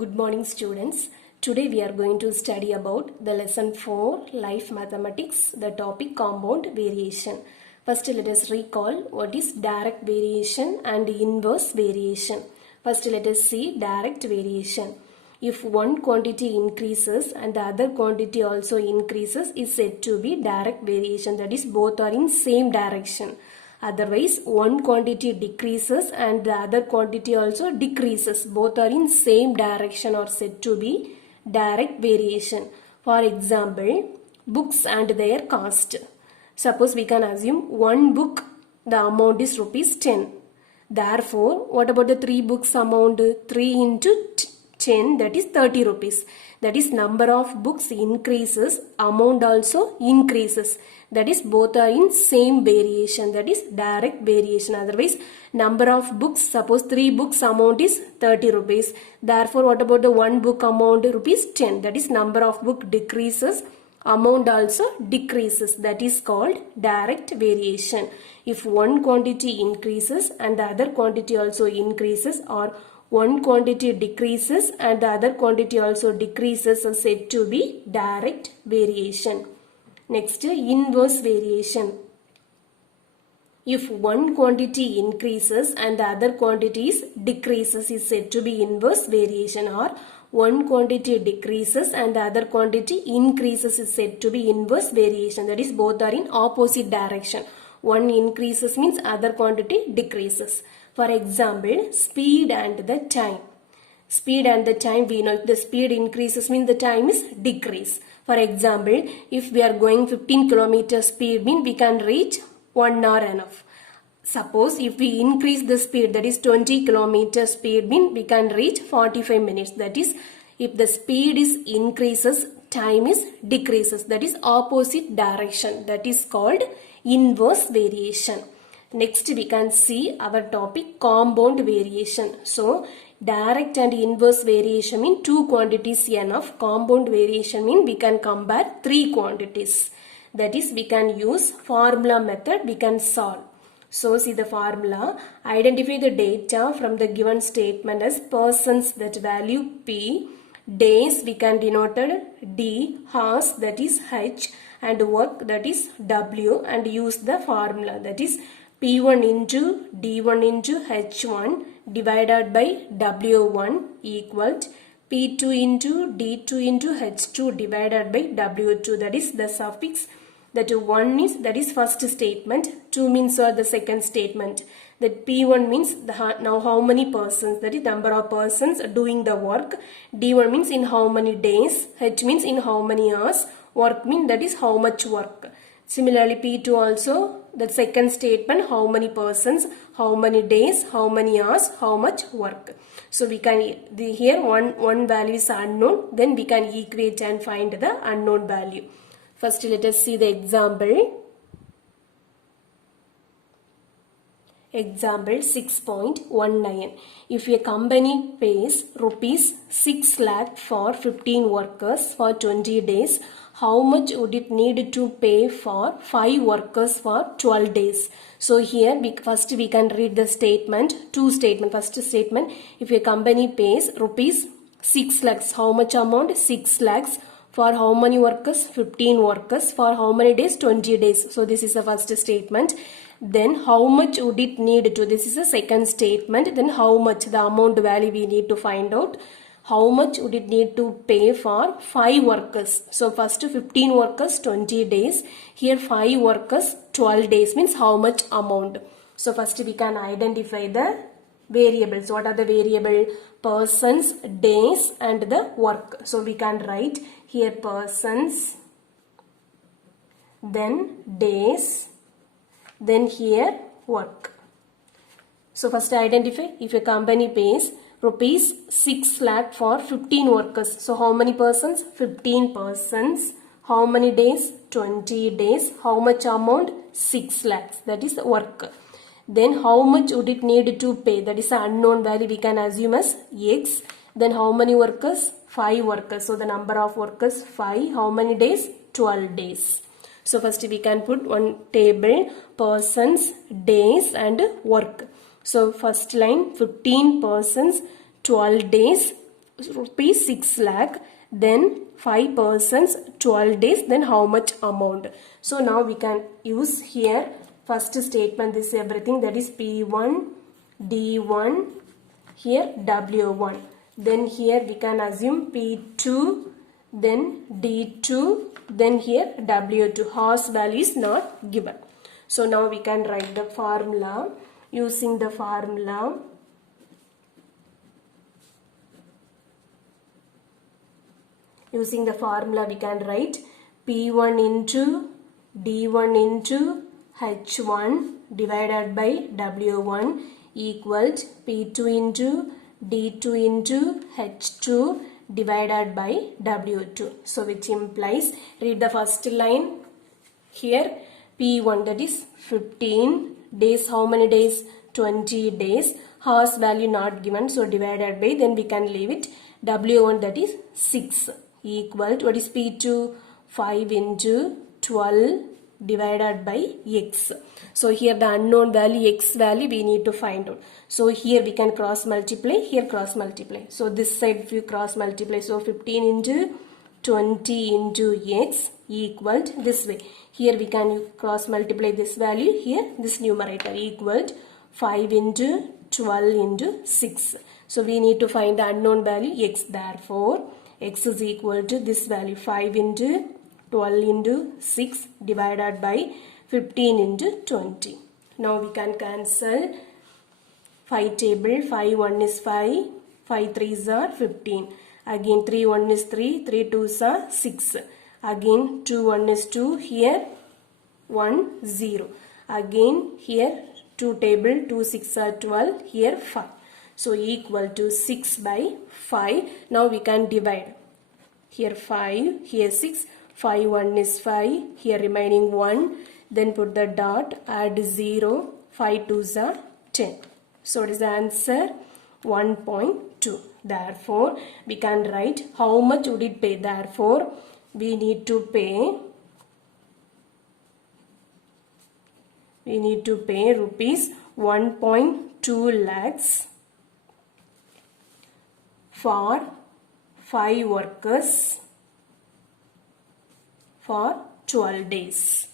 Good morning students. Today we are going to study about the lesson 4 life mathematics, the topic compound variation. First let us recall what is direct variation and inverse variation. First let us see direct variation. If one quantity increases and the other quantity also increases is said to be direct variation, that is both are in same direction. Otherwise, one quantity decreases and the other quantity also decreases. Both are in same direction or said to be direct variation. For example, books and their cost. Suppose we can assume one book, the amount is rupees 10. Therefore, what about the 3 books amount? 3 into 10, that is 30 rupees. That is number of books increases, amount also increases. That is both are in same variation, that is direct variation. Otherwise, number of books, suppose 3 books amount is 30 rupees. Therefore, what about the 1 book amount? Rupees 10. That is number of book decreases, amount also decreases. That is called direct variation. If one quantity increases and the other quantity also increases, or one quantity decreases and the other quantity also decreases, are said to be direct variation. Next, inverse variation. If one quantity increases and the other quantities decreases is said to be inverse variation, or one quantity decreases and the other quantity increases is said to be inverse variation. That is both are in opposite direction. One increases means other quantity decreases. For example, speed and the time. Speed and the time, we know if the speed increases means the time is decrease. For example, if we are going 15 km speed means we can reach 1 hour enough. Suppose if we increase the speed, that is 20 km speed means we can reach 45 minutes. That is, if the speed is increases, time is decreases. That is opposite direction. That is called inverse variation. Next we can see our topic compound variation. So direct and inverse variation mean 2 quantities enough. Compound variation mean we can compare 3 quantities. That is, we can use formula method, we can solve. So see the formula. Identify the data from the given statement as persons, that value P, days we can denote D, hours that is H, and work that is W, and use the formula, that is P1 into D1 into H1 divided by W1 equals P2 into D2 into H2 divided by W2. That is the suffix. That 1 is, that is first statement, 2 means the second statement. That P1 means now how many persons, that is number of persons doing the work. D1 means in how many days, H means in how many hours, work means that is how much work. Similarly P2 also, the second statement, how many persons, how many days, how many hours, how much work. So we can, here one value is unknown, then we can equate and find the unknown value. First let us see the example. Example 6.19. If a company pays rupees 6 lakh for 15 workers for 20 days, how much would it need to pay for 5 workers for 12 days? So here first we can read the statement, 2 statements. First statement, if a company pays rupees 6 lakhs, how much amount? 6 lakhs. For how many workers? 15 workers. For how many days? 20 days. So this is the first statement. Then how much would it need to? This is the second statement. Then how much? The amount value we need to find out. How much would it need to pay for 5 workers? So first 15 workers 20 days. Here 5 workers 12 days means how much amount? So first we can identify the variables. What are the variable? Persons, days and the work. So we can write here persons, then days, then here work. So first identify, if a company pays rupees 6 lakh for 15 workers. So how many persons? 15 persons. How many days? 20 days. How much amount? 6 lakhs. That is work. Then how much would it need to pay? That is an unknown value, we can assume as X. Then how many workers? 5 workers. So the number of workers 5. How many days? 12 days. So first we can put one table, persons, days and work. So first line 15 persons, 12 days, rupees 6 lakh, then 5 persons 12 days, then how much amount? So now we can use here first statement, this everything, that is P1, D1, here W1. Then here we can assume P2, then D2, then here W2. Horse value is not given. So now we can write the formula. Using the formula, we can write P1 into D1 into H1 divided by W1 equals P2 into D2 into H2 divided by W2. So which implies, read the first line here, P1, that is 15 days. How many days? 20 days. Horse value not given, so divided by, then we can leave it. W1, that is 6, equal to, what is P2? 5 into 12 divided by X. So here the unknown value, X value, we need to find out. So here we can cross multiply, here cross multiply. So this side if you cross multiply, so 15 into 20 into X equal to this way. Here we can cross multiply this value, here this numerator equal to 5 into 12 into 6. So we need to find the unknown value X. Therefore X is equal to this value, 5 into 12 into 6 divided by 15 into 20. Now we can cancel 5 table. 5 1 is 5, 5 3s are 15. Again 3 1 is 3, 3 2s are 6. Again 2 1 is 2, here 1 0. Again here 2 table, 2 6 are 12, here 5. So equal to 6 by 5. Now we can divide. Here 5, here 6. 5 1 is 5, here remaining 1, then put the dot, add 0, 5 2s are 10. So it is the answer 1.2. Therefore we can write how much would it pay. Therefore we need to pay rupees 1.2 lakhs for 5 workers for 12 days.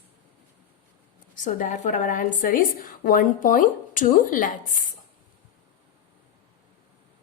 So therefore our answer is 1.2 lakhs.